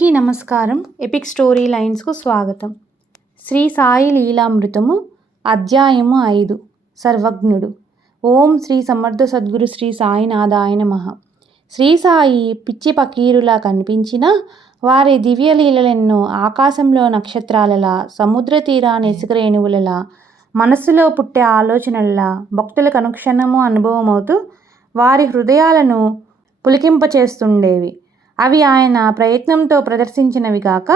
అందరికీ నమస్కారం. Epic story లైన్స్కు స్వాగతం. శ్రీ సాయి లీలామృతము అధ్యాయము 5 సర్వజ్ఞుడు. ఓం శ్రీ సమర్థ సద్గురు శ్రీ సాయినాథాయ నమః. శ్రీ సాయి పిచ్చి పకీరులా కనిపించిన వారి దివ్యలీలలెన్నో ఆకాశంలో నక్షత్రాలలా, సముద్ర తీరాన ఇసుక రేణువులలా, మనస్సులో పుట్టే ఆలోచనలలా భక్తులకు అనుక్షణము అనుభవమవుతూ వారి హృదయాలను పులికింపచేస్తుండేవి. అవి ఆయన ప్రయత్నంతో ప్రదర్శించినవి కాక,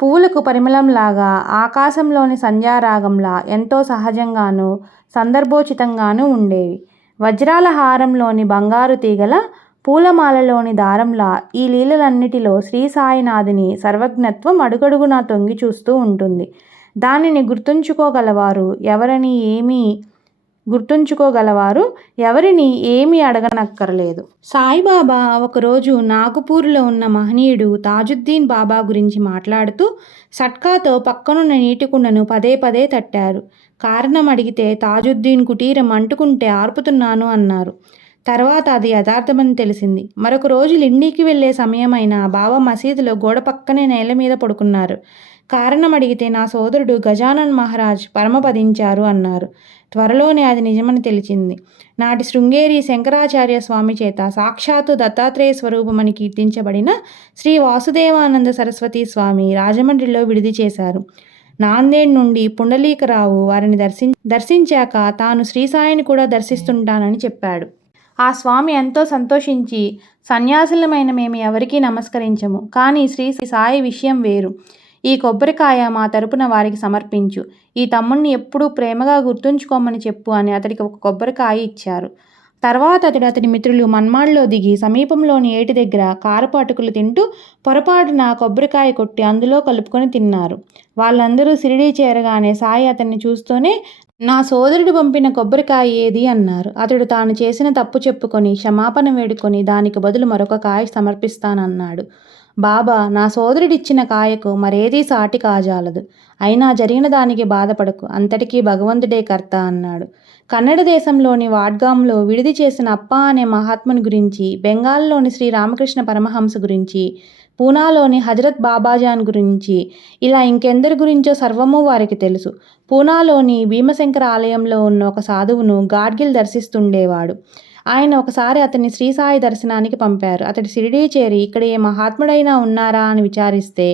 పువ్వులకు పరిమళంలాగా, ఆకాశంలోని సంధ్యారాగంలా ఎంతో సహజంగానూ సందర్భోచితంగానూ ఉండేవి. వజ్రాల హారంలోని బంగారు తీగల, పూలమాలలోని దారంలా ఈ లీలలన్నిటిలో శ్రీ సాయినాథుని సర్వజ్ఞత్వం అడుగడుగునా తొంగి చూస్తూ ఉంటుంది. దానిని ఎవరిని ఏమీ అడగనక్కరలేదు. సాయిబాబా ఒకరోజు నాగపూర్లో ఉన్న మహనీయుడు తాజుద్దీన్ బాబా గురించి మాట్లాడుతూ సట్కాతో పక్కనున్న నీటి కుండను పదే పదే తట్టారు. కారణం అడిగితే తాజుద్దీన్ కుటీరం అంటుకుంటే ఆర్పుతున్నాను అన్నారు. తర్వాత అది యథార్థమని తెలిసింది. మరొక రోజు లిండీకి వెళ్లే సమయమైనా బాబా మసీదులో గోడ పక్కనే నేల మీద పడుకున్నారు. కారణం అడిగితే నా సోదరుడు గజానన్ మహారాజ్ పరమపదించారు అన్నారు. త్వరలోనే అది నిజమని తెలిసింది. నాటి శృంగేరి శంకరాచార్య స్వామి చేత సాక్షాత్తు దత్తాత్రేయ స్వరూపమని కీర్తించబడిన శ్రీ వాసుదేవానంద సరస్వతి స్వామి రాజమండ్రిలో విడిది చేశారు. నాందేడ్ నుండి పుండలీకరావు వారిని దర్శించాక తాను శ్రీసాయిని కూడా దర్శిస్తుంటానని చెప్పాడు. ఆ స్వామి ఎంతో సంతోషించి, సన్యాసులమైన మేము ఎవరికీ నమస్కరించము, కానీ శ్రీ సాయి విషయం వేరు. ఈ కొబ్బరికాయ మా తరపున వారికి సమర్పించు. ఈ తమ్ముణ్ణి ఎప్పుడూ ప్రేమగా గుర్తుంచుకోమని చెప్పు అని అతడికి ఒక కొబ్బరికాయ ఇచ్చారు. తర్వాత అతని మిత్రులు మన్మాడ్లో దిగి సమీపంలోని ఏటి దగ్గర కారపు అటుకులు తింటూ పొరపాటున కొబ్బరికాయ కొట్టి అందులో కలుపుకొని తిన్నారు. వాళ్ళందరూ షిరిడీ చేరగానే సాయి అతన్ని చూస్తూనే, నా సోదరుడు పంపిన కొబ్బరికాయ ఏది అన్నారు. అతడు తాను చేసిన తప్పు చెప్పుకొని క్షమాపణ వేడుకొని దానికి బదులు మరొక కాయ సమర్పిస్తానన్నాడు. బాబా, నా సోదరుడిచ్చిన కాయకు మరేదీ సాటి కాజాలదు. అయినా జరిగిన దానికి బాధపడకు, అంతటికీ భగవంతుడే కర్త అన్నాడు. కన్నడ దేశంలోని వాడ్గాంలో విడిది చేసిన అప్ప అనే మహాత్ముని గురించి, బెంగాల్లోని శ్రీ రామకృష్ణ పరమహంస గురించి, పూనాలోని హజరత్ బాబాజాన్ గురించి, ఇలా ఇంకెందరి గురించో సర్వమూ వారికి తెలుసు. పూనాలోని భీమశంకర ఆలయంలో ఉన్న ఒక సాధువును గాడ్గిల్ దర్శిస్తుండేవాడు. ఆయన ఒకసారి అతన్ని శ్రీసాయి దర్శనానికి పంపారు. అతడు షిరిడీ చేరి ఇక్కడ ఏ మహాత్ముడైనా ఉన్నారా అని విచారిస్తే,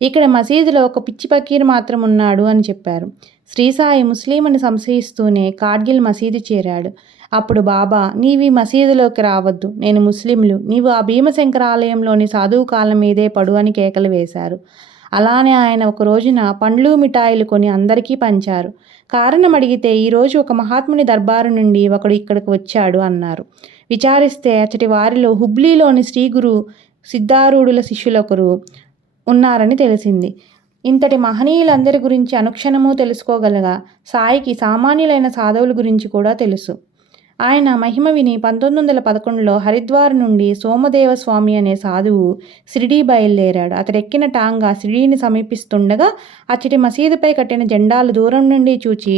ఇక్కడ మసీదులో ఒక పిచ్చి పకీరు మాత్రం ఉన్నాడు అని చెప్పారు. శ్రీసాయి ముస్లింని సంశయిస్తూనే కార్గిల్ మసీదు చేరాడు. అప్పుడు బాబా, నీవి మసీదులోకి రావద్దు, నేను ముస్లింలు, నీవు ఆ భీమశంకర ఆలయంలోని సాధువు కాళ్ళ మీదే పడు అని కేకలు వేశారు. అలానే ఆయన ఒక రోజున పండ్లు మిఠాయిలు కొని అందరికీ పంచారు. కారణం అడిగితే, ఈరోజు ఒక మహాత్ముని దర్బారు నుండి ఒకడు ఇక్కడికి వచ్చాడు అన్నారు. విచారిస్తే అతడి వారిలో హుబ్లీలోని శ్రీగురు సిద్ధారూఢుల శిష్యులొకరు ఉన్నారని తెలిసింది. ఇంతటి మహనీయులందరి గురించి అనుక్షణము తెలుసుకోగలగా సాయికి సామాన్యులైన సాధువుల గురించి కూడా తెలుసు. ఆయన మహిమ విని 1911లో హరిద్వార్ నుండి సోమదేవ స్వామి అనే సాధువు షిరిడీ బయలుదేరాడు. అతడెక్కిన టాంగా షిరిడీని సమీపిస్తుండగా అచ్చటి మసీదుపై కట్టిన జెండాలు దూరం నుండి చూచి,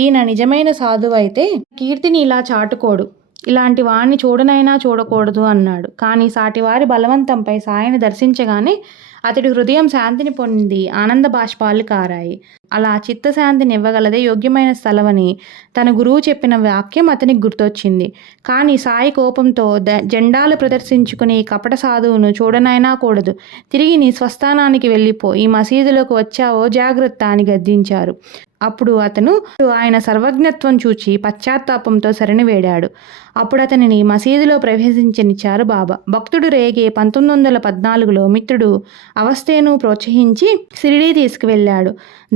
ఈయన నిజమైన సాధువు అయితే కీర్తిని ఇలా చాటుకోడు, ఇలాంటి వాణ్ణి చూడనైనా చూడకూడదు అన్నాడు. కానీ సాటివారి బలవంతంపై సాయిని దర్శించగానే అతడి హృదయం శాంతిని పొంది ఆనంద బాష్పాలు కారాయి. అలా చిత్తశాంతిని ఇవ్వగలదే యోగ్యమైన స్థలమని తన గురువు చెప్పిన వాక్యం అతనికి గుర్తొచ్చింది. కానీ సాయి కోపంతో, జెండాలు ప్రదర్శించుకుని కపట సాధువును చూడనైనా కూడదు, తిరిగి నీ స్వస్థానానికి వెళ్ళిపో, ఈ మసీదులోకి వచ్చావో జాగ్రత్త అని గద్దించారు. అప్పుడు అతను ఆయన సర్వజ్ఞత్వం చూచి పశ్చాత్తాపంతో శరణి వేడాడు. అప్పుడు అతనిని మసీదులో ప్రవేశించనిచ్చారు బాబా. భక్తుడు రేగే 1914లో మిత్రుడు అవస్థేను ప్రోత్సహించి షిరిడీ తీసుకువెళ్ళాడు.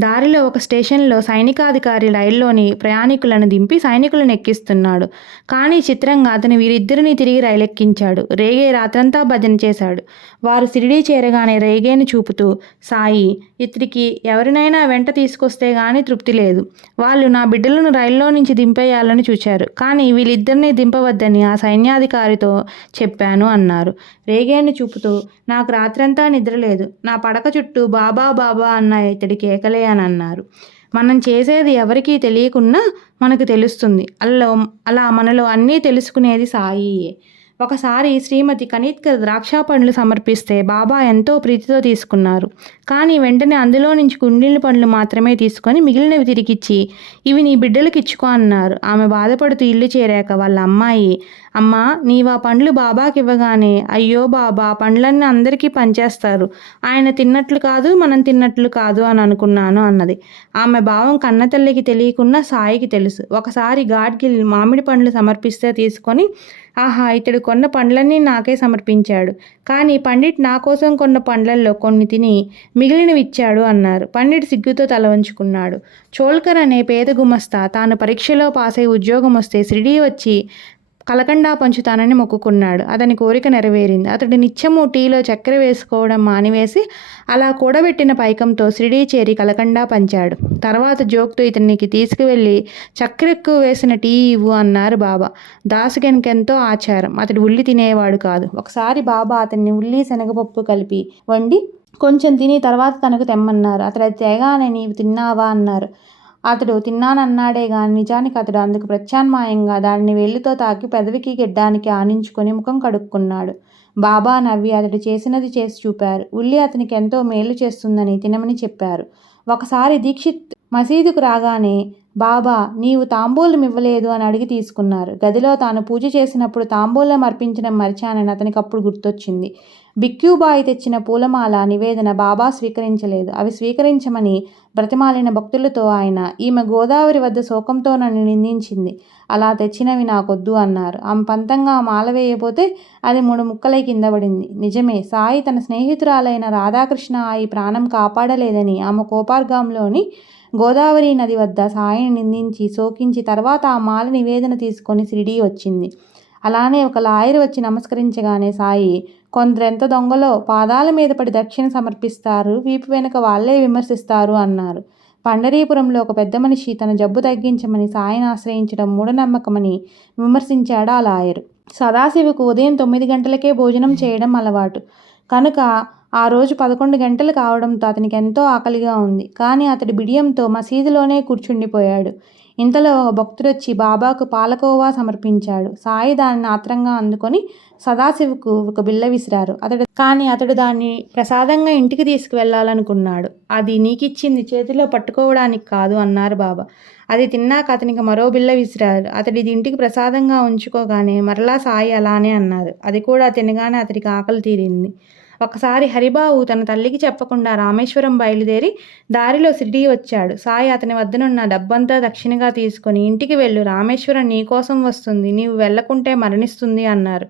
దారిలో ఒక స్టేషన్లో సైనికాధికారి రైల్లోని ప్రయాణికులను దింపి సైనికులను ఎక్కిస్తున్నాడు. కానీ చిత్రంగా అతను వీరిద్దరిని తిరిగి రైలెక్కించాడు. రేగే రాత్రంతా భజన చేశాడు. వారు షిరిడీ చేరగానే రేగేని చూపుతూ, సాయి, ఇతడికి ఎవరినైనా వెంట తీసుకొస్తే గానీ తృప్తి లేదు. వాళ్ళు నా బిడ్డలను రైల్లో నుంచి దింపేయాలని చూశారు, కానీ వీళ్ళిద్దరినీ దింపవద్దని ఆ సైన్యాధికారితో చెప్పాను అన్నారు. రేగేని చూపుతూ, నాకు రాత్రంతా నిద్రలేదు, నా పడక చుట్టూ బాబా బాబా అన్న ఇతడి కేకలే అని అన్నారు. మనం చేసేది ఎవరికీ తెలియకున్నా మనకు తెలుస్తుంది. అలా మనలో అన్నీ తెలుసుకునేది సాయియే. ఒకసారి శ్రీమతి కనిత్కర్ ద్రాక్ష పండ్లు సమర్పిస్తే బాబా ఎంతో ప్రీతితో తీసుకున్నారు. కానీ వెంటనే అందులో నుంచి కుండీల పండ్లు మాత్రమే తీసుకొని మిగిలినవి తిరిగిచ్చి ఇవి నీ బిడ్డలకు ఇచ్చుకో అన్నారు. ఆమె బాధపడుతూ ఇల్లు చేరాక వాళ్ళ అమ్మాయి, అమ్మా నీవా పండ్లు బాబాకి ఇవ్వగానే అయ్యో బాబా పండ్లన్నీ అందరికీ పంచేస్తారు, ఆయన తిన్నట్లు కాదు మనం తిన్నట్లు కాదు అని అనుకున్నాను అన్నది. ఆమె భావం కన్నతల్లికి తెలియకున్నా సాయికి తెలుసు. ఒకసారి గాడ్గిల్ మామిడి పండ్లు సమర్పిస్తే తీసుకొని ఆహా ఇతడు కొన్న పండ్లన్నీ నాకే సమర్పించాడు, కానీ పండిట్ నా కోసం కొన్న పండ్లల్లో కొన్ని తిని మిగిలినవి ఇచ్చాడు అన్నారు. పండిట్ సిగ్గుతో తల వంచుకున్నాడు. చోల్కర్ అనే పేద గుమస్తా తాను పరీక్షలో పాసై ఉద్యోగం వస్తే షిరిడీ వచ్చి కలకండా పంచుతానని మొక్కుకున్నాడు. అతని కోరిక నెరవేరింది. అతడు నిత్యము టీలో చక్కెర వేసుకోవడం మానివేసి అలా కూడబెట్టిన పైకంతో షిరిడీ చేరి కలకండా పంచాడు. తర్వాత జోక్తో ఇతనికి తీసుకువెళ్ళి చక్కెర ఎక్కువ వేసిన టీ ఇవ్వు అన్నారు బాబా. దాసుకెనకెంతో ఆచారం. అతడు ఉల్లి తినేవాడు కాదు. ఒకసారి బాబా అతన్ని ఉల్లి శనగపప్పు కలిపి వండి కొంచెం తిని తర్వాత తనకు తెమ్మన్నారు. అతడు అది తేగానే నీవు తిన్నావా అన్నారు. అతడు తిన్నానన్నాడే గాని నిజానికి అతడు అందుకు ప్రత్యామ్నాయంగా దానిని వేలితో తాకి పెదవికి గిడ్డానికి ఆనించుకొని ముఖం కడుక్కున్నాడు. బాబా నవ్వి అతడు చేసినది చేసి చూపారు. ఉల్లి అతనికి ఎంతో మేలు చేస్తుందని తినమని చెప్పారు. ఒకసారి దీక్షిత్ మసీదుకు రాగానే బాబా నీవు తాంబూలం ఇవ్వలేదు అని అడిగి తీసుకున్నారు. గదిలో తాను పూజ చేసినప్పుడు తాంబూలం అర్పించడం మరిచానని అతనికి అప్పుడు గుర్తొచ్చింది. బిక్యూబాయి తెచ్చిన పూలమాల నివేదన బాబా స్వీకరించలేదు. అవి స్వీకరించమని బ్రతిమాలిన భక్తులతో ఆయన ఈమె గోదావరి వద్ద శోకంతో నన్ను నిందించింది, అలా తెచ్చినవి నాకొద్దు అన్నారు. ఆమె పంతంగా మాల వేయబోతే అది 3 ముక్కలై కింద పడింది. నిజమే, సాయి తన స్నేహితురాలైన రాధాకృష్ణ ఆయి ప్రాణం కాపాడలేదని ఆమె కోపార్గాంలోని గోదావరి నది వద్ద సాయిని నిందించి శోకించి తర్వాత ఆ మాల నివేదన తీసుకొని షిరిడీ వచ్చింది. అలానే ఒక లాయర్ వచ్చి నమస్కరించగానే సాయి కొందరెంత దొంగలో పాదాల మీద పడి దక్షిణ సమర్పిస్తారు, వీపు వెనుక వాళ్ళే విమర్శిస్తారు అన్నారు. పండరీపురంలో ఒక పెద్ద మనిషి తన జబ్బు తగ్గించమని సాయిని ఆశ్రయించడం మూఢనమ్మకమని విమర్శించాడు ఆ లాయరు. సదాశివకు ఉదయం 9 గంటలకే భోజనం చేయడం అలవాటు కనుక ఆ రోజు 11 గంటలు కావడంతో అతనికి ఎంతో ఆకలిగా ఉంది. కానీ అతడి బిడియంతో మసీదులోనే కూర్చుండిపోయాడు. ఇంతలో ఒక భక్తుడొచ్చి బాబాకు పాలకోవా సమర్పించాడు. సాయి దానిని ఆత్రంగా అందుకొని సదాశివకు ఒక బిళ్ళ విసిరారు. అతడు దాన్ని ప్రసాదంగా ఇంటికి తీసుకువెళ్ళాలనుకున్నాడు. అది నీకిచ్చింది చేతిలో పట్టుకోవడానికి కాదు అన్నారు బాబా. అది తిన్నాక అతనికి మరో బిళ్ళ విసిరారు. అతడిది ఇంటికి ప్రసాదంగా ఉంచుకోగానే మరలా సాయి అలానే అన్నారు. అది కూడా తినగానే అతడికి ఆకలి తీరింది. ఒకసారి హరిబాబు తన తల్లికి చెప్పకుండా రామేశ్వరం బయలుదేరి దారిలో షిరిడీ వచ్చాడు. సాయి అతని వద్దనున్న డబ్బంతా దక్షిణగా తీసుకొని ఇంటికి వెళ్ళు, రామేశ్వరం నీకోసం వస్తుంది, నీవు వెళ్ళకుంటే మరణిస్తుంది అన్నారు.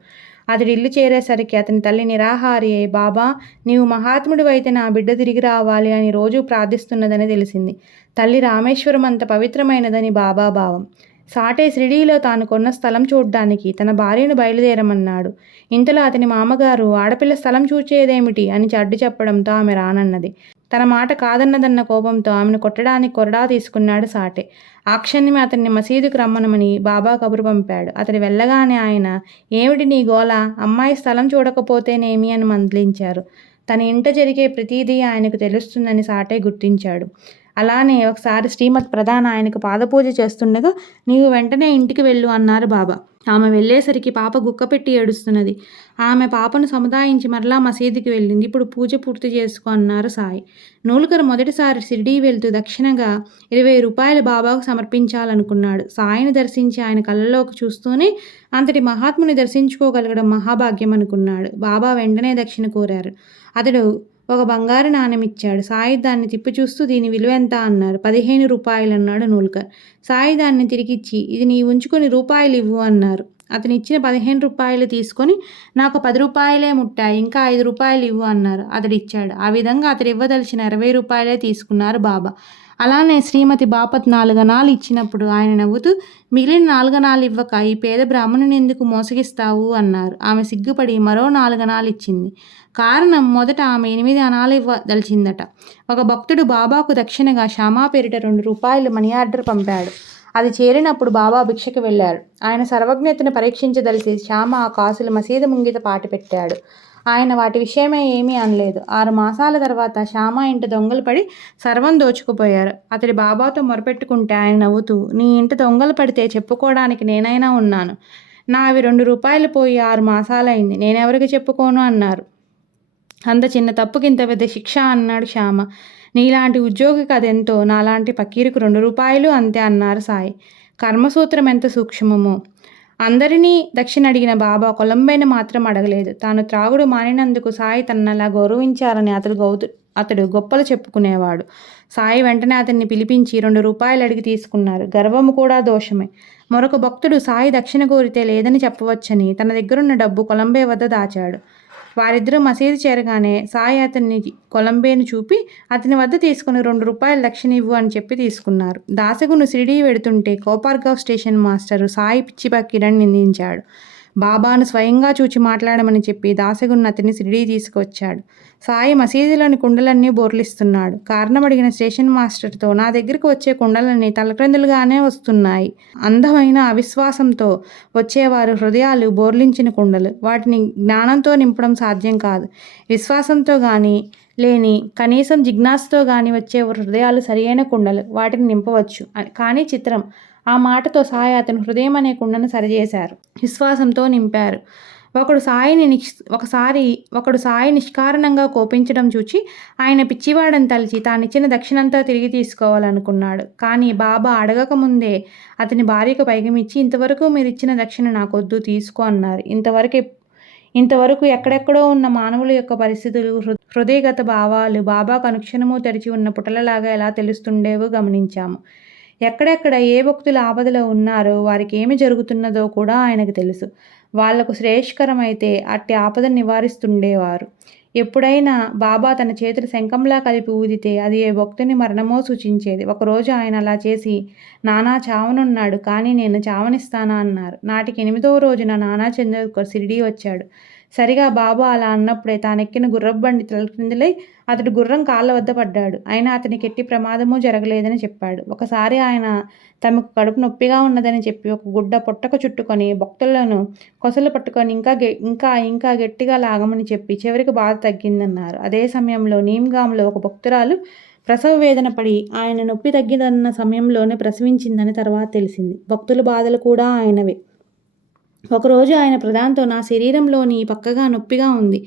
అతడి ఇల్లు చేరేసరికి అతని తల్లి నిరాహారి అయి బాబా నీవు మహాత్ముడివైతే నా బిడ్డ తిరిగి రావాలి అని రోజూ ప్రార్థిస్తున్నదని తెలిసింది. తల్లి రామేశ్వరం అంత పవిత్రమైనదని బాబా భావం. సాటే షిరిడీలో తాను కొన్న స్థలం చూడ్డానికి తన భార్యను బయలుదేరమన్నాడు. ఇంతలో అతని మామగారు ఆడపిల్ల స్థలం చూచేదేమిటి అని అడ్డు చెప్పడంతో ఆమె రానన్నది. తన మాట కాదన్నదన్న కోపంతో ఆమెను కొట్టడానికి కొరడా తీసుకున్నాడు సాటే. ఆ క్షణమే అతన్ని మసీదుకు రమ్మనమని బాబా కబురు పంపాడు. అతడు వెళ్ళగానే ఆయన ఏమిటి నీ గోల, అమ్మాయి స్థలం చూడకపోతేనేమి అని మందలించారు. తన ఇంట జరిగే ప్రతిదీ ఆయనకు తెలుస్తుందని సాటే గుర్తించాడు. అలానే ఒకసారి శ్రీమత్ ప్రధాన ఆయనకు పాదపూజ చేస్తుండగా నీవు వెంటనే ఇంటికి వెళ్ళు అన్నారు బాబా. ఆమె వెళ్ళేసరికి పాప గుక్కపెట్టి ఏడుస్తున్నది. ఆమె పాపను సముదాయించి మరలా మసీదుకి వెళ్ళింది. ఇప్పుడు పూజ పూర్తి చేసుకో అన్నారు సాయి. నూల్కర్ మొదటిసారి షిరిడీ వెళ్తూ దక్షిణగా 20 రూపాయలు బాబాకు సమర్పించాలనుకున్నాడు. సాయిని దర్శించి ఆయన కళ్ళలోకి చూస్తూనే అంతటి మహాత్ముని దర్శించుకోగలగడం మహాభాగ్యం అనుకున్నాడు. బాబా వెంటనే దక్షిణ కోరారు. అతడు ఒక బంగారు నాణెం ఇచ్చాడు. సాయి దాన్ని తిప్పి చూస్తూ దీని విలువ ఎంత అన్నారు. 15 రూపాయలు అన్నాడు నూల్కర్. సాయి దాన్ని తిరిగిచ్చి ఇది నీ ఉంచుకొని రూపాయలు ఇవ్వు అన్నారు. అతను ఇచ్చిన 15 రూపాయలు తీసుకొని నాకు 10 రూపాయలే ముట్టాయి, ఇంకా 5 రూపాయలు ఇవ్వు అన్నారు. అతడు ఇచ్చాడు. ఆ విధంగా అతడు ఇవ్వదలిచిన 20 రూపాయలే తీసుకున్నారు బాబా. అలానే శ్రీమతి బాపత్ 4 అణాలు ఇచ్చినప్పుడు ఆయన నవ్వుతూ మిగిలిన 4 అణాలు ఇవ్వక ఈ పేద బ్రాహ్మణుని ఎందుకు మోసగిస్తావు అన్నారు. ఆమె సిగ్గుపడి మరో 4 అణాలు ఇచ్చింది. కారణం మొదట ఆమె 8 అణాలు ఇవ్వదలిచిందట. ఒక భక్తుడు బాబాకు దక్షిణగా శ్యామా పేరిట 2 రూపాయలు మనీ ఆర్డర్ పంపాడు. అది చేరినప్పుడు బాబా భిక్షకు వెళ్ళారు. ఆయన సర్వజ్ఞతను పరీక్షించదలిసి శ్యామ ఆ కాసులు మసీదు ముంగిట పాటిపెట్టాడు. ఆయన వాటి విషయమే ఏమీ అనలేదు. 6 మాసాల తర్వాత శ్యామ ఇంట దొంగలు పడి సర్వం దోచుకుపోయారు. అతడి బాబాతో మొరపెట్టుకుంటే ఆయన నవ్వుతూ నీ ఇంట దొంగలు పడితే చెప్పుకోవడానికి నేనైనా ఉన్నాను, నావి 2 రూపాయలు పోయి 6 మాసాలైంది. నేనెవరికి చెప్పుకోను అన్నారు. అంత చిన్న తప్పుకి ఇంత పెద్ద శిక్ష అన్నాడు శ్యామ. నీలాంటి ఉద్యోగికి అదెంతో, నాలాంటి ఫకీరుకు 2 రూపాయలు అంతే అన్నారు సాయి. కర్మసూత్రం ఎంత సూక్ష్మమో. అందరినీ దక్షిణ అడిగిన బాబా కొలంబైని మాత్రం అడగలేదు. తాను త్రాగుడు మానినందుకు సాయి తనలా గౌరవించారని అతడు గొప్పలు చెప్పుకునేవాడు. సాయి వెంటనే అతన్ని పిలిపించి 2 రూపాయలు అడిగి తీసుకున్నారు. గర్వము కూడా దోషమే. మరొక భక్తుడు సాయి దక్షిణ కోరితే లేదని చెప్పవచ్చని తన దగ్గరున్న డబ్బు కొలంబే వద్ద దాచాడు. వారిద్దరూ మసీదు చేరగానే సాయి అతన్ని కొలంబేను చూపి అతని వద్ద తీసుకుని 2 రూపాయలు దక్షిణ ఇవ్వు అని చెప్పి తీసుకున్నారు. దాసగును షిరిడీ వెడుతుంటే కోపర్గావ్ స్టేషన్ మాస్టరు సాయి పిచ్చి ఫకీరని నిందించాడు. బాబాను స్వయంగా చూచి మాట్లాడమని చెప్పి దాసగును అతన్ని షిరిడీ తీసుకువచ్చాడు. సాయి మసీదులోని కుండలన్నీ బోర్లిస్తున్నాడు. కారణం అడిగిన స్టేషన్ మాస్టర్తో, నా దగ్గరికి వచ్చే కుండలన్నీ తలక్రిందులుగానే వస్తున్నాయి. అందమైన అవిశ్వాసంతో వచ్చేవారు హృదయాలు బోర్లించిన కుండలు. వాటిని జ్ఞానంతో నింపడం సాధ్యం కాదు. విశ్వాసంతో కానీ లేని కనీసం జిజ్ఞాసతో కానీ వచ్చే హృదయాలు సరియైన కుండలు. వాటిని నింపవచ్చు. కానీ చిత్రం. ఆ మాటతో సాయి అతని హృదయం అనే కుండను సరిచేశారు. విశ్వాసంతో నింపారు. ఒకడు సాయి నిష్కారణంగా కోపించడం చూచి ఆయన పిచ్చివాడని తలిచి తానిచ్చిన దక్షిణంతా తిరిగి తీసుకోవాలనుకున్నాడు. కానీ బాబా అడగకముందే అతని భార్యకు పైగమిచ్చి, ఇంతవరకు మీరిచ్చిన దక్షిణ నాకొద్దు, తీసుకో అన్నారు. ఇంతవరకు ఎక్కడెక్కడో ఉన్న మానవుల యొక్క పరిస్థితులు, హృదయగత భావాలు బాబాకు అనుక్షణము తెరిచి ఉన్న పుటలలాగా ఎలా తెలుస్తుండేవో గమనించాము. ఎక్కడెక్కడ ఏ భక్తులు ఆపదలో ఉన్నారో, వారికి ఏమి జరుగుతున్నదో కూడా ఆయనకు తెలుసు. వాళ్లకు శ్రేయస్కరమైతే అట్టి ఆపదను నివారిస్తుండేవారు. ఎప్పుడైనా బాబా తన చేతులు శంఖంలా కలిపి ఊదితే అది ఏ భక్తుని మరణమో సూచించేది. ఒకరోజు ఆయన అలా చేసి, నానా చావనున్నాడు, కానీ నేను చావనిస్తానా అన్నారు. నాటికి 8వ రోజున నానా చంద్రకర్ షిరిడీ వచ్చాడు. సరిగా బాబా అలా అన్నప్పుడే తానెక్కిన గుర్రబండి తలక్రిందులై అతడు గుర్రం కాళ్ళ వద్ద పడ్డాడు. అయినా అతనికి ఎట్టి ప్రమాదమూ జరగలేదని చెప్పాడు. ఒకసారి ఆయన తమకు కడుపు నొప్పిగా ఉన్నదని చెప్పి ఒక గుడ్డ పొట్టకు చుట్టుకొని భక్తులను కొసలు పట్టుకొని ఇంకా గట్టిగా లాగమని చెప్పి చివరికి బాధ తగ్గిందన్నారు. అదే సమయంలో నీమ్గాంలో ఒక భక్తురాలు ప్రసవ వేదన పడి ఆయన నొప్పి తగ్గిదన్న సమయంలోనే ప్రసవించిందని తర్వాత తెలిసింది. భక్తుల బాధలు కూడా ఆయనవే. ఒకరోజు ఆయన ప్రధానితో, నా శరీరంలోని పక్కగా నొప్పిగా ఉంది,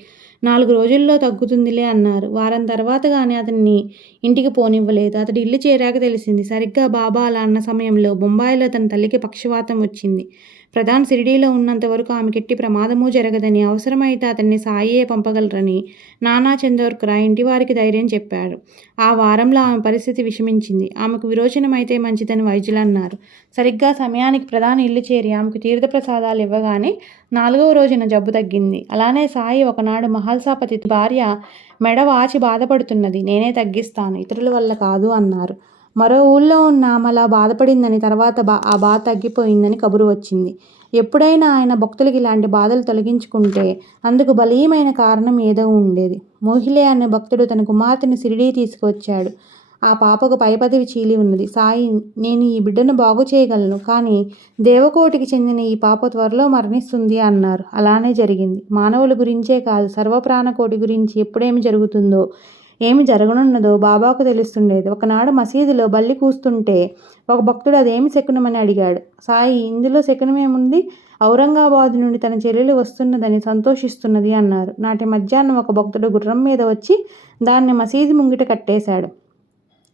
4 రోజుల్లో తగ్గుతుందిలే అన్నారు. వారం తర్వాత కానీ అతన్ని ఇంటికి పోనివ్వలేదు. అతడు ఇల్లు చేరాక తెలిసింది. సరిగ్గా బాబా అలా అన్న సమయంలో బొంబాయిలో తన తల్లికి పక్షవాతం వచ్చింది. ప్రధాన్ షిరిడీలో ఉన్నంత వరకు ఆమెకెట్టి ప్రమాదమూ జరగదని, అవసరమైతే అతన్ని సాయే పంపగలరని నానా చందోర్కర్ ఆ ఇంటివారికి ధైర్యం చెప్పాడు. ఆ వారంలో ఆమె పరిస్థితి విషమించింది. ఆమెకు విరోచనమైతే మంచిదని వైద్యులు అన్నారు. సరిగ్గా సమయానికి ప్రధాని ఇల్లు చేరి ఆమెకు తీర్థప్రసాదాలు ఇవ్వగానే 4వ రోజున జబ్బు తగ్గింది. అలానే సాయి ఒకనాడు మహల్సాపతి భార్య మెడ వాచి బాధపడుతున్నది, నేనే తగ్గిస్తాను, ఇతరుల వల్ల కాదు అన్నారు. మరో ఊళ్ళో ఉన్న ఆమె అలా బాధపడిందని, తర్వాత ఆ బాధ తగ్గిపోయిందని కబురు వచ్చింది. ఎప్పుడైనా ఆయన భక్తులకి ఇలాంటి బాధలు తొలగించుకుంటే అందుకు బలీయమైన కారణం ఏదో ఉండేది. మోహిలే అనే భక్తుడు తన కుమార్తెను షిరిడీ తీసుకువచ్చాడు. ఆ పాపకు పై పదవి చీలి ఉన్నది. సాయి, నేను ఈ బిడ్డను బాగు చేయగలను, కానీ దేవకోటికి చెందిన ఈ పాప త్వరలో మరణిస్తుంది అన్నారు. అలానే జరిగింది. మానవుల గురించే కాదు, సర్వప్రాణకోటి గురించి ఎప్పుడేమి జరుగుతుందో, ఏమి జరగనున్నదో బాబాకు తెలుస్తుండేది. ఒకనాడు మసీదులో బల్లి కూస్తుంటే ఒక భక్తుడు అదేమి శకునమని అడిగాడు. సాయి, ఇందులో శకునమేముంది, ఔరంగాబాదు నుండి తన చెల్లెలు వస్తున్నదని సంతోషిస్తున్నది అన్నారు. నాటి మధ్యాహ్నం ఒక భక్తుడు గుర్రం మీద వచ్చి దాన్ని మసీదు ముంగిట కట్టేశాడు.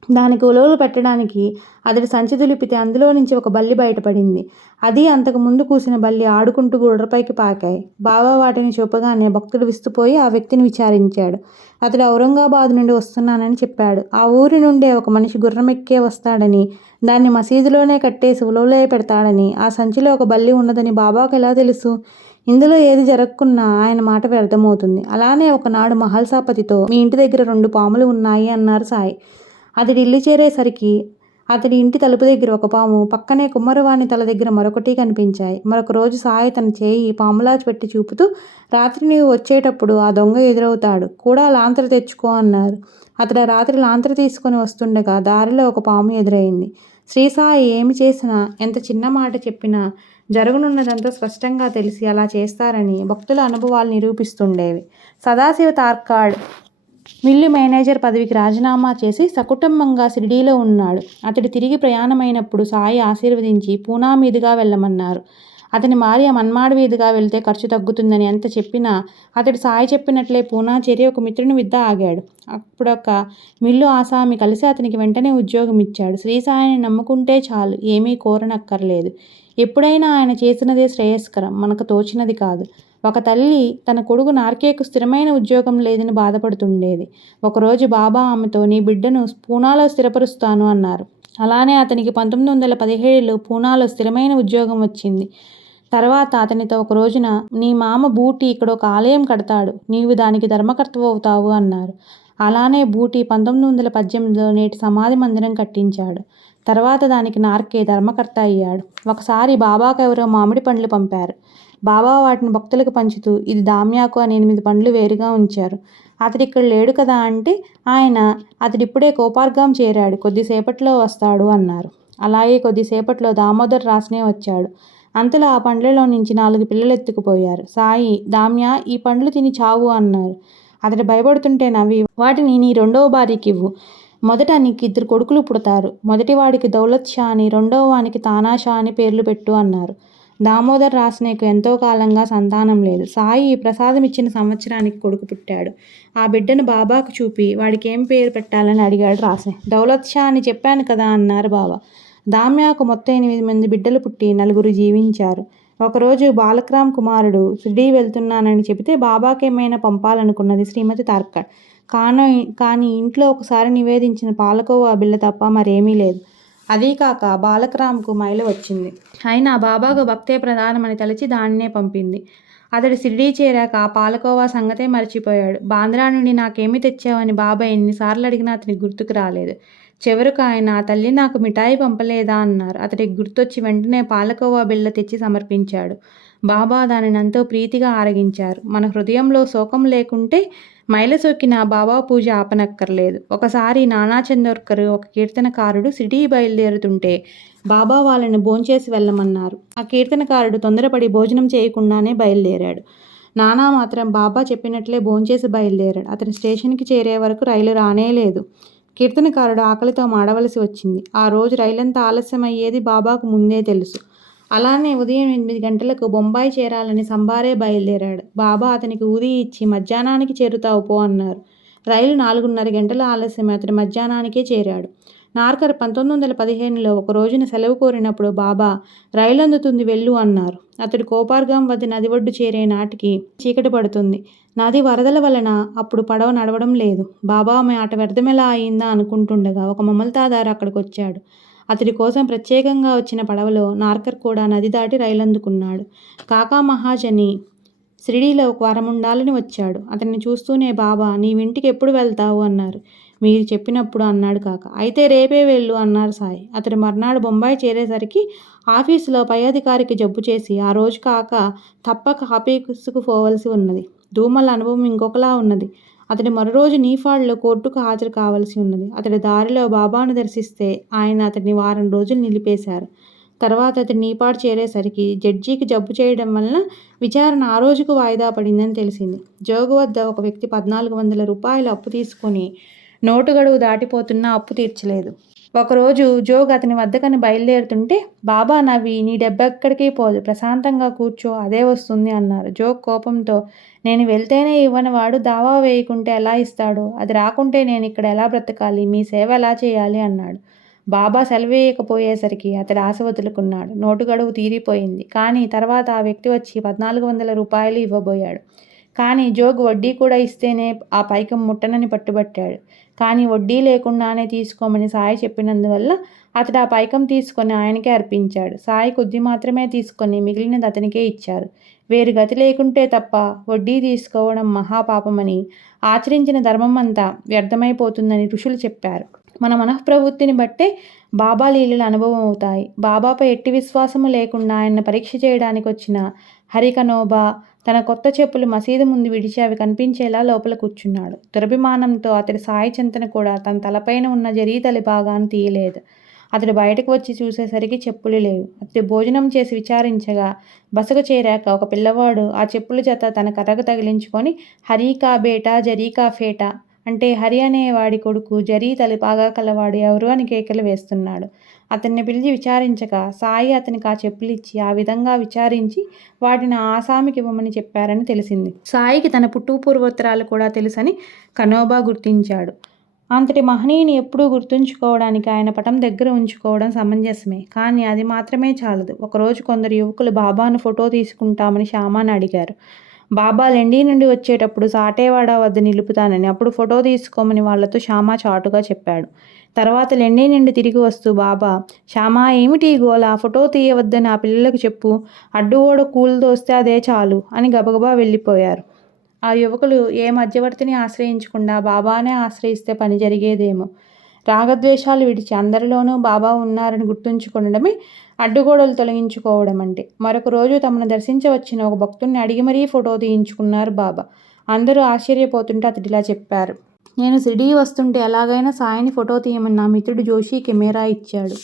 దానికి ఉలవలు పెట్టడానికి అతడి సంచి దులిపితే అందులో నుంచి ఒక బల్లి బయటపడింది. అది అంతకు ముందు కూసిన బల్లి ఆడుకుంటూ గుర్రపైకి పాకాయి. బాబా వాటిని చూపగానే భక్తుడు విస్తుపోయి ఆ వ్యక్తిని విచారించాడు. అతడు ఔరంగాబాద్ నుండి వస్తున్నానని చెప్పాడు. ఆ ఊరి నుండే ఒక మనిషి గుర్రం ఎక్కే వస్తాడని, దాన్ని మసీదులోనే కట్టేసి ఉలవలే పెడతాడని, ఆ సంచిలో ఒక బల్లి ఉన్నదని బాబాకు ఎలా తెలుసు? ఇందులో ఏది జరగకున్నా ఆయన మాట వ్యర్థమవుతుంది. అలానే ఒకనాడు మహల్సాపతితో, మీ ఇంటి దగ్గర 2 పాములు ఉన్నాయి అన్నారు సాయి. అతడి ఇల్లు చేరేసరికి అతడి ఇంటి తలుపు దగ్గర ఒక పాము, పక్కనే కుమ్మరవాణి తల దగ్గర మరొకటి కనిపించాయి. మరొక రోజు సాయి తన చేయి పాములా పెట్టి చూపుతూ, రాత్రి నీవు వచ్చేటప్పుడు ఆ దొంగ ఎదురవుతాడు, కూడా లాంతరు తెచ్చుకో అన్నారు. అతడు రాత్రి లాంతరు తీసుకొని వస్తుండగా దారిలో ఒక పాము ఎదురైంది. శ్రీ సాయి ఏమి చేసినా, ఎంత చిన్న మాట చెప్పినా జరగనున్నదంతా స్పష్టంగా తెలిసి అలా చేస్తారని భక్తుల అనుభవాలు నిరూపిస్తుండేవి. సదాశివ తార్కాడ్ మిల్లు మేనేజర్ పదవికి రాజీనామా చేసి సకుటుంబంగా షిరిడీలో ఉన్నాడు. అతడు తిరిగి ప్రయాణమైనప్పుడు సాయి ఆశీర్వదించి పూనా మీదుగా వెళ్ళమన్నారు. అతని భార్య మన్మాడ్ వీధిగా వెళ్తే ఖర్చు తగ్గుతుందని ఎంత చెప్పినా అతడు సాయి చెప్పినట్లే పూనా చేరి ఒక మిత్రుని వద్ద ఆగాడు. అప్పుడొక మిల్లు ఆసామి కలిసి అతనికి వెంటనే ఉద్యోగం ఇచ్చాడు. శ్రీ సాయిని నమ్ముకుంటే చాలు, ఏమీ కోరనక్కర్లేదు. ఎప్పుడైనా ఆయన చేసినదే శ్రేయస్కరం, మనకు తోచినది కాదు. ఒక తల్లి తన కొడుకు నార్కేకు స్థిరమైన ఉద్యోగం లేదని బాధపడుతుండేది. ఒకరోజు బాబా ఆమెతో, నీ బిడ్డను పూనాలో స్థిరపరుస్తాను అన్నారు. అలానే అతనికి 1917లో పూనాలో స్థిరమైన ఉద్యోగం వచ్చింది. తర్వాత అతనితో ఒక రోజున, నీ మామ బూటి ఇక్కడ ఒక ఆలయం కడతాడు, నీవు దానికి ధర్మకర్తవవుతావు అన్నారు. అలానే బూటి 1918లో నేటి సమాధి మందిరం కట్టించాడు. తర్వాత దానికి నార్కే ధర్మకర్త అయ్యాడు. ఒకసారి బాబాకు ఎవరో మామిడి పండ్లు పంపారు. బాబా వాటిని భక్తులకు పంచుతూ, ఇది దామ్యాకు అని 8 పండ్లు వేరుగా ఉంచారు. అతడిక్కడ లేడు కదా అంటే ఆయన, అతడిప్పుడే కోపార్గాం చేరాడు, కొద్దిసేపట్లో వస్తాడు అన్నారు. అలాగే కొద్దిసేపట్లో దామోదర్ రాస్నే వచ్చాడు. అంతలో ఆ పండ్లలో నుంచి 4 పిల్లలు ఎత్తుకుపోయారు. సాయి, దామ్యా, ఈ పండ్లు తిని చావు అన్నారు. అతడు భయపడుతుంటే నవ్వి, వాటిని నీ రెండవ భార్యకివ్వు. మొదట నీకు 2 కొడుకులు పుడతారు. మొదటివాడికి దౌలత్ షా అని, రెండవ వానికి తానాషా అని పేర్లు పెట్టు అన్నారు. దామోదర్ రాస్నేకు ఎంతో కాలంగా సంతానం లేదు. సాయి ప్రసాదం ఇచ్చిన సంవత్సరానికి కొడుకు పుట్టాడు. ఆ బిడ్డను బాబాకు చూపి, వాడికి ఏం పేరు పెట్టాలని అడిగాడు రాస్నే. దౌలత్ షా అని చెప్పాను కదా అన్నారు బాబా. దామ్యాకు మొత్తం 8 మంది బిడ్డలు పుట్టి 4 జీవించారు. ఒకరోజు బాలక్రామ్ కుమారుడు షిర్డీ వెళ్తున్నానని చెబితే బాబాకేమైనా పంపాలనుకున్నది శ్రీమతి తార్కడ్. కానీ ఇంట్లో ఒకసారి నివేదించిన పాలకోవా బిళ్ళ తప్ప మరేమీ లేదు. అదీకాక బాలక్రామ్కు మైలు వచ్చింది. అయినా బాబాకు భక్తే ప్రధానమని తలచి దానినే పంపింది. అతడు షిర్డీ చేరాక ఆ పాలకోవా సంగతే మర్చిపోయాడు. బాంద్రా నుండి నాకేమి తెచ్చావని బాబా ఎన్నిసార్లు అడిగినా అతనికి గుర్తుకు రాలేదు. చివరకు ఆయన, ఆ తల్లి నాకు మిఠాయి పంపలేదా అన్నారు. అతడికి గుర్తొచ్చి వెంటనే పాలకోవా బిళ్ళ తెచ్చి సమర్పించాడు. బాబా దానిని ఎంతో ప్రీతిగా ఆరగించారు. మన హృదయంలో శోకం లేకుంటే మైల సోకిన బాబా పూజ ఆపనక్కర్లేదు. ఒకసారి నానా చందోర్కర్, ఒక కీర్తనకారుడు షిర్డీ బయలుదేరుతుంటే బాబా వాళ్ళని భోంచేసి వెళ్ళమన్నారు. ఆ కీర్తనకారుడు తొందరపడి భోజనం చేయకుండానే బయలుదేరాడు. నానా మాత్రం బాబా చెప్పినట్లే భోంచేసి బయలుదేరాడు. అతని స్టేషన్కి చేరే వరకు రైలు రానేలేదు. కీర్తనకారుడు ఆకలితో మాడవలసి వచ్చింది. ఆ రోజు రైలంతా ఆలస్యం అయ్యేది బాబాకు ముందే తెలుసు. అలానే ఉదయం 8 గంటలకు బొంబాయి చేరాలని సంబారే బయలుదేరాడు. బాబా అతనికి ఊది ఇచ్చి, మధ్యాహ్నానికి చేరుతావు పో అన్నారు. రైలు 4:30 గంటల ఆలస్యమే. అతడు మధ్యాహ్నానికే చేరాడు. నార్కర్ 1915లో ఒక రోజున సెలవు కోరినప్పుడు బాబా, రైలు అందుతుంది వెళ్ళు అన్నారు. అతడు కోపార్గాం వద్ద నది ఒడ్డు చేరే నాటికి చీకటి పడుతుంది. నది వరదల వలన అప్పుడు పడవ నడవడం లేదు. బాబా మాట వ్యర్థమెలా అయిందా అనుకుంటుండగా ఒక మమల్తాదారు అక్కడికొచ్చాడు. అతడి కోసం ప్రత్యేకంగా వచ్చిన పడవలో నార్కర్ కూడా నది దాటి రైలందుకున్నాడు. కాకా మహాజని షిర్డీలో ఒక వారముండాలని వచ్చాడు. అతన్ని చూస్తూనే బాబా, నీవింటికి ఎప్పుడు వెళ్తావు అన్నారు. మీరు చెప్పినప్పుడు అన్నాడు కాక. అయితే రేపే వెళ్ళు అన్నారు సాయి. అతడు మర్నాడు బొంబాయి చేరేసరికి ఆఫీసులో పై అధికారికి జబ్బు చేసి ఆ రోజు కాక తప్పక ఆఫీసుకు పోవలసి ఉన్నది. ధూమల అనుభవం ఇంకొకలా ఉన్నది. అతడి మరోరోజు నీఫాడ్లో కోర్టుకు హాజరు కావలసి ఉన్నది. అతడి దారిలో బాబాను దర్శిస్తే ఆయన అతడిని వారం రోజులు నిలిపేశారు. తర్వాత అతడు నీపాడు చేరేసరికి జడ్జికి జబ్బు చేయడం వలన విచారణ ఆ రోజుకు వాయిదా పడిందని తెలిసింది. జోగు వద్ద ఒక వ్యక్తి 1400 రూపాయలు అప్పు తీసుకొని నోటు గడువు దాటిపోతున్నా అప్పు తీర్చలేదు. ఒకరోజు జోగ్ అతని వద్దకని బయలుదేరుతుంటే బాబా నవ్వి, నీ డబ్బెక్కడికి పోదు, ప్రశాంతంగా కూర్చో, అదే వస్తుంది అన్నారు. జోగ్ కోపంతో, నేను వెళ్తేనే ఇవ్వని వాడు దావా వేయకుంటే ఎలా ఇస్తాడు? అది రాకుంటే నేను ఇక్కడ ఎలా బ్రతకాలి? మీ సేవ ఎలా చేయాలి అన్నాడు. బాబా సెలవేయకపోయేసరికి అతడు ఆశ వదులుకున్నాడు. నోటు గడువు తీరిపోయింది. కానీ తర్వాత ఆ వ్యక్తి వచ్చి 1400 రూపాయలు ఇవ్వబోయాడు. కానీ జోగ్ వడ్డీ కూడా ఇస్తేనే ఆ పైకం ముట్టనని పట్టుబట్టాడు. కానీ వడ్డీ లేకుండానే తీసుకోమని సాయి చెప్పినందువల్ల అతడు ఆ పైకం తీసుకొని ఆయనకే అర్పించాడు. సాయి కొద్ది మాత్రమే తీసుకొని మిగిలినది అతనికే ఇచ్చారు. వేరు గతి లేకుంటే తప్ప వడ్డీ తీసుకోవడం మహాపాపమని, ఆచరించిన ధర్మం అంతా వ్యర్థమైపోతుందని ఋషులు చెప్పారు. మన మనఃప్రవృత్తిని బట్టే బాబా లీలలు అనుభవం అవుతాయి. బాబాపై ఎట్టి విశ్వాసము లేకుండా ఆయన్ని పరీక్ష చేయడానికి వచ్చిన హరికనోబా తన కొత్త చెప్పులు మసీదు ముందు విడిచి అవి కనిపించేలా లోపల కూర్చున్నాడు. దురభిమానంతో అతడి సాయి చింతన కూడా తన తలపైన ఉన్న జరీతలి భాగాన్ని తీయలేదు. అతడు బయటకు వచ్చి చూసేసరికి చెప్పులు లేవు. అతడు భోజనం చేసి విచారించగా బసకు చేరాక ఒక పిల్లవాడు ఆ చెప్పుల జత తన కర్రకు తగిలించుకొని, హరీకా బేటా జరీకా ఫేటా అంటే హరి అనేవాడి కొడుకు జరీ తలిపాగా కలవాడు ఎవరు అని కేకలు వేస్తున్నాడు. అతన్ని పిలిచి విచారించగా సాయి అతనికి ఆ చెప్పులిచ్చి ఆ విధంగా విచారించి వాటిని ఆసామికి ఇవ్వమని చెప్పారని తెలిసింది. సాయికి తన పుట్టుపూర్వోత్తరాలు కూడా తెలుసని కనోబా గుర్తించాడు. అంతటి మహనీయుని ఎప్పుడూ గుర్తుంచుకోవడానికి ఆయన పటం దగ్గర ఉంచుకోవడం సమంజసమే. కానీ అది మాత్రమే చాలదు. ఒకరోజు కొందరు యువకులు బాబాను ఫోటో తీసుకుంటామని శ్యామాని అడిగారు. బాబా లెండి నుండి వచ్చేటప్పుడు సాటేవాడ వద్ద నిలుపుతానని, అప్పుడు ఫోటో తీసుకోమని వాళ్లతో శ్యామ చాటుగా చెప్పాడు. తర్వాత లెండి నుండి తిరిగి వస్తూ బాబా, శ్యామా ఏమిటి గోల, ఫోటో తీయవద్దని ఆ పిల్లలకు చెప్పు, అడ్డుగోడ కూల్దోస్తే అదే చాలు అని గబగబా వెళ్ళిపోయారు. ఆ యువకులు ఏ మధ్యవర్తిని ఆశ్రయించకుండా బాబానే ఆశ్రయిస్తే పని జరిగేదేమో. రాగద్వేషాలు విడిచి అందరిలోనూ బాబా ఉన్నారని గుర్తుంచుకొనడమే అడ్డుగోడలు తొలగించుకోవడం అంటే. మరొక రోజు తమను దర్శించవచ్చిన ఒక భక్తుడిని అడిగి మరీ ఫోటో తీయించుకున్నారు బాబా. అందరూ ఆశ్చర్యపోతుంటే అతడిలా చెప్పారు. నేను షిరిడీ వస్తుంటే ఎలాగైనా సాయిని ఫోటో తీయమని నా మిత్రుడు జోషి కెమెరా ఇచ్చాడు.